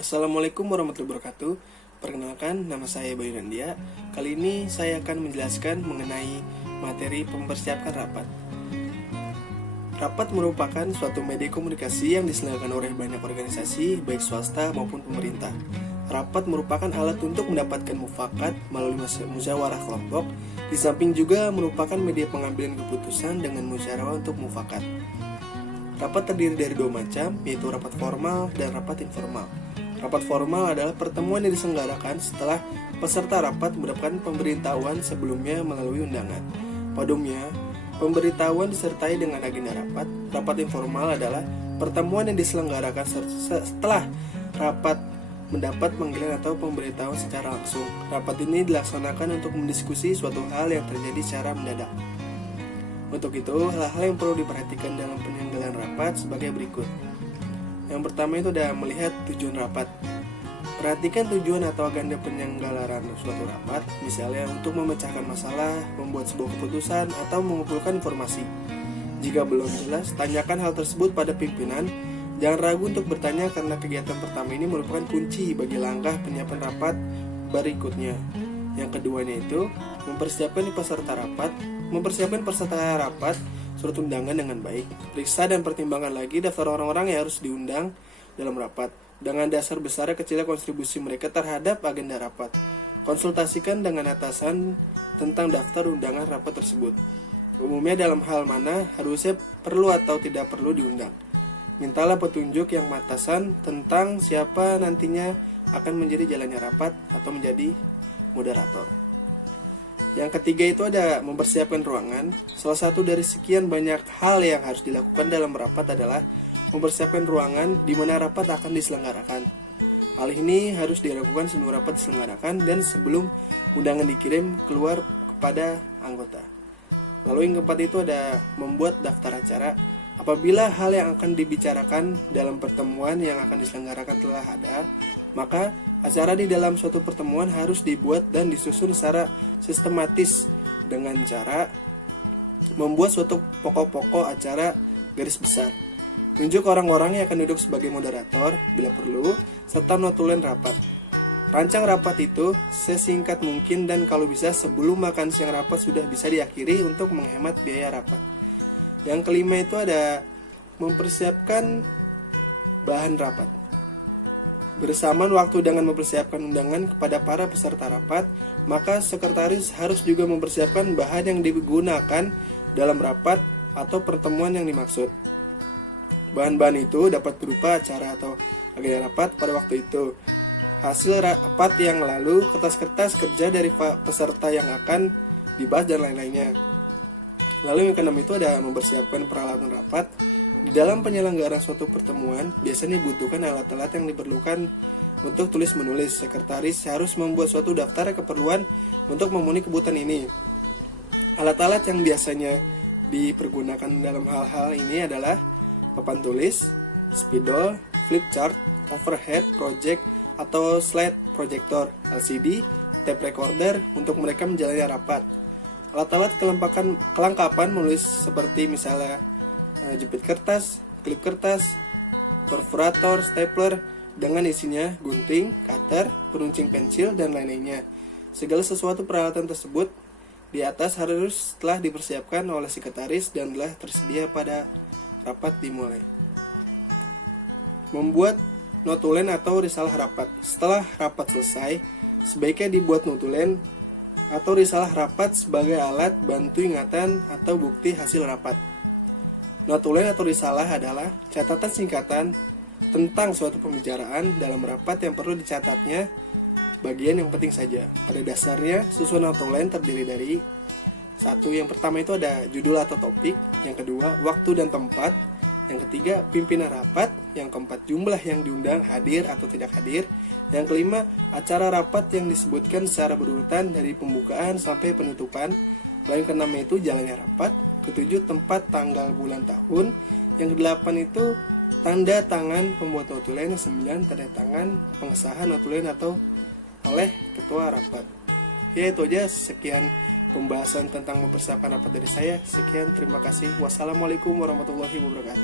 Assalamualaikum warahmatullahi wabarakatuh. Perkenalkan, nama saya Bayu Nandia. Kali ini saya akan menjelaskan mengenai materi mempersiapkan rapat. Rapat merupakan suatu media komunikasi yang diselenggarakan oleh banyak organisasi, baik swasta maupun pemerintah. Rapat merupakan alat untuk mendapatkan mufakat melalui musyawarah kelompok. Di samping juga merupakan media pengambilan keputusan dengan musyawarah untuk mufakat. Rapat terdiri dari dua macam, yaitu rapat formal dan rapat informal. Rapat formal adalah pertemuan yang diselenggarakan setelah peserta rapat mendapatkan pemberitahuan sebelumnya melalui undangan. Pada umumnya, pemberitahuan disertai dengan agenda rapat. Rapat informal adalah pertemuan yang diselenggarakan setelah rapat mendapat panggilan atau pemberitahuan secara langsung. Rapat ini dilaksanakan untuk mendiskusi suatu hal yang terjadi secara mendadak. Untuk itu, hal-hal yang perlu diperhatikan dalam penyelenggaraan rapat sebagai berikut. Yang pertama itu ada melihat tujuan rapat. Perhatikan tujuan atau agenda penyelenggaraan suatu rapat, misalnya untuk memecahkan masalah, membuat sebuah keputusan, atau mengumpulkan informasi. Jika belum jelas, tanyakan hal tersebut pada pimpinan. Jangan ragu untuk bertanya karena kegiatan pertama ini merupakan kunci bagi langkah penyiapan rapat berikutnya. Yang keduanya itu mempersiapkan peserta rapat. Mempersiapkan peserta rapat surat undangan dengan baik. Periksa dan pertimbangkan lagi daftar orang-orang yang harus diundang dalam rapat dengan dasar besar kecilnya kontribusi mereka terhadap agenda rapat. Konsultasikan dengan atasan tentang daftar undangan rapat tersebut. Umumnya dalam hal mana harusnya perlu atau tidak perlu diundang. Mintalah petunjuk yang atasan tentang siapa nantinya akan menjadi jalannya rapat atau menjadi moderator. Yang ketiga itu ada mempersiapkan ruangan. Salah satu dari sekian banyak hal yang harus dilakukan dalam rapat adalah mempersiapkan ruangan di mana rapat akan diselenggarakan. Hal ini harus dilakukan sebelum rapat diselenggarakan dan sebelum undangan dikirim keluar kepada anggota. Lalu yang keempat itu ada membuat daftar acara. Apabila hal yang akan dibicarakan dalam pertemuan yang akan diselenggarakan telah ada, maka acara di dalam suatu pertemuan harus dibuat dan disusun secara sistematis dengan cara membuat suatu pokok-pokok acara garis besar. Tunjuk orang-orang yang akan duduk sebagai moderator bila perlu, serta notulen rapat. Rancang rapat itu sesingkat mungkin dan kalau bisa sebelum makan siang rapat sudah bisa diakhiri untuk menghemat biaya rapat. Yang kelima itu ada mempersiapkan bahan rapat. Bersamaan waktu dengan mempersiapkan undangan kepada para peserta rapat, maka sekretaris harus juga mempersiapkan bahan yang digunakan dalam rapat atau pertemuan yang dimaksud. Bahan-bahan itu dapat berupa acara atau agenda rapat pada waktu itu, hasil rapat yang lalu, kertas-kertas kerja dari peserta yang akan dibahas dan lain-lainnya. Lalu yang keenam itu ada mempersiapkan peralatan rapat. Di dalam penyelenggaraan suatu pertemuan, biasanya dibutuhkan alat-alat yang diperlukan untuk tulis-menulis. Sekretaris harus membuat suatu daftar keperluan untuk memenuhi kebutuhan ini. Alat-alat yang biasanya dipergunakan dalam hal-hal ini adalah papan tulis, spidol, flip chart, overhead project atau slide projector, LCD, tape recorder untuk mereka menjalani rapat. Alat-alat kelengkapan menulis seperti misalnya jepit kertas, klip kertas, perforator, stapler dengan isinya gunting, cutter, peruncing pensil, dan lain-lainnya. Segala sesuatu peralatan tersebut di atas harus telah dipersiapkan oleh sekretaris dan telah tersedia pada rapat dimulai. Membuat notulen atau risalah rapat. Setelah rapat selesai, sebaiknya dibuat notulen atau risalah rapat sebagai alat bantu ingatan atau bukti hasil rapat. Notulen atau risalah adalah catatan singkatan tentang suatu pembicaraan dalam rapat yang perlu dicatatnya bagian yang penting saja. Pada dasarnya, susunan notulen terdiri dari satu, yang pertama itu ada judul atau topik, yang kedua waktu dan tempat, yang ketiga pimpinan rapat, yang keempat jumlah yang diundang hadir atau tidak hadir, yang kelima acara rapat yang disebutkan secara berurutan dari pembukaan sampai penutupan, lalu yang keenam itu jalannya rapat, ketujuh tempat, tanggal, bulan, tahun, yang kedelapan itu tanda tangan pembuat notulen, yang sembilan tanda tangan pengesahan notulen atau oleh ketua rapat. Ya, itu aja, sekian pembahasan tentang mempersiapkan rapat dari saya. Sekian, terima kasih. Wassalamualaikum warahmatullahi wabarakatuh.